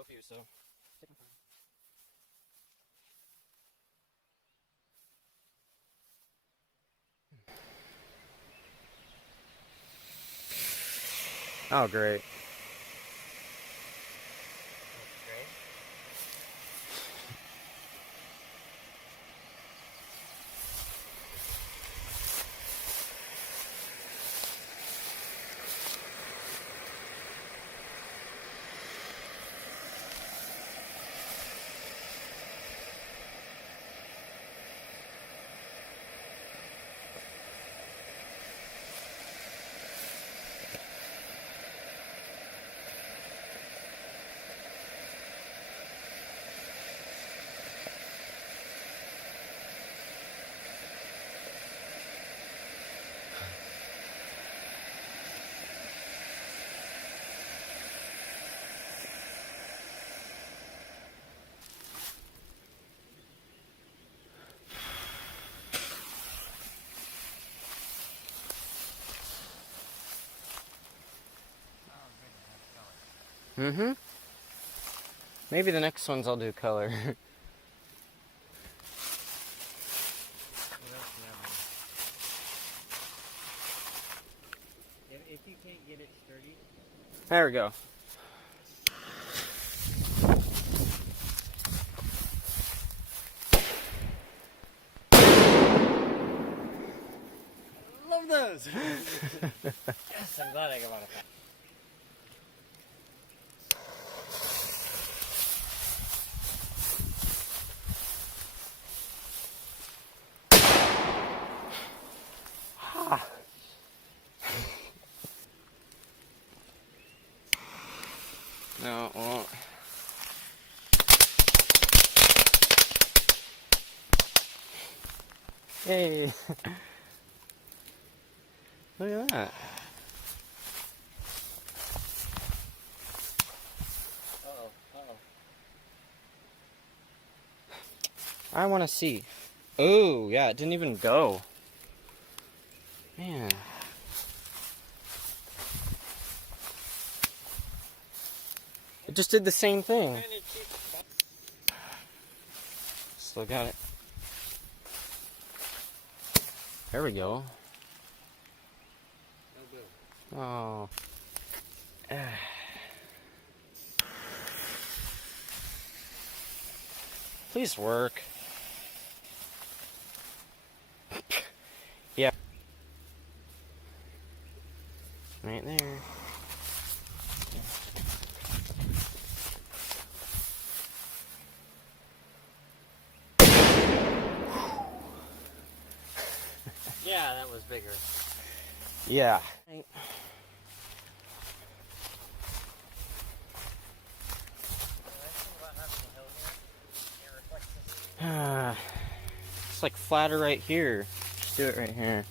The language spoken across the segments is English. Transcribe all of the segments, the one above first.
so few, so take my time. Oh, great. Mm-hmm. Maybe the next ones I'll do color. If you can't get it sturdy. There we go. Love those! Yes, I'm glad I got it. No, it won't. Hey! Look at that. I want to see. Oh, yeah, it didn't even go. Man. It just did the same thing. Still got it. There we go. Oh. Please work. Yeah. Right there. Yeah, that was bigger. Yeah. It's like flatter right here. Just do it right here.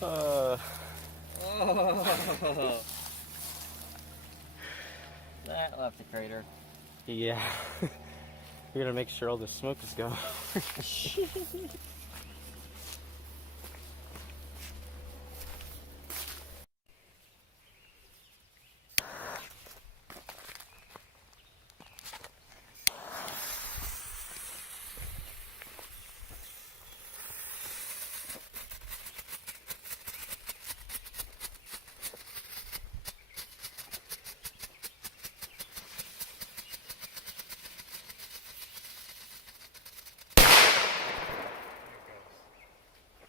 Oh. That left a crater. Yeah. We're gonna make sure all the smoke is gone.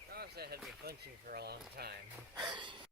Gosh, that had me flinching for a long time.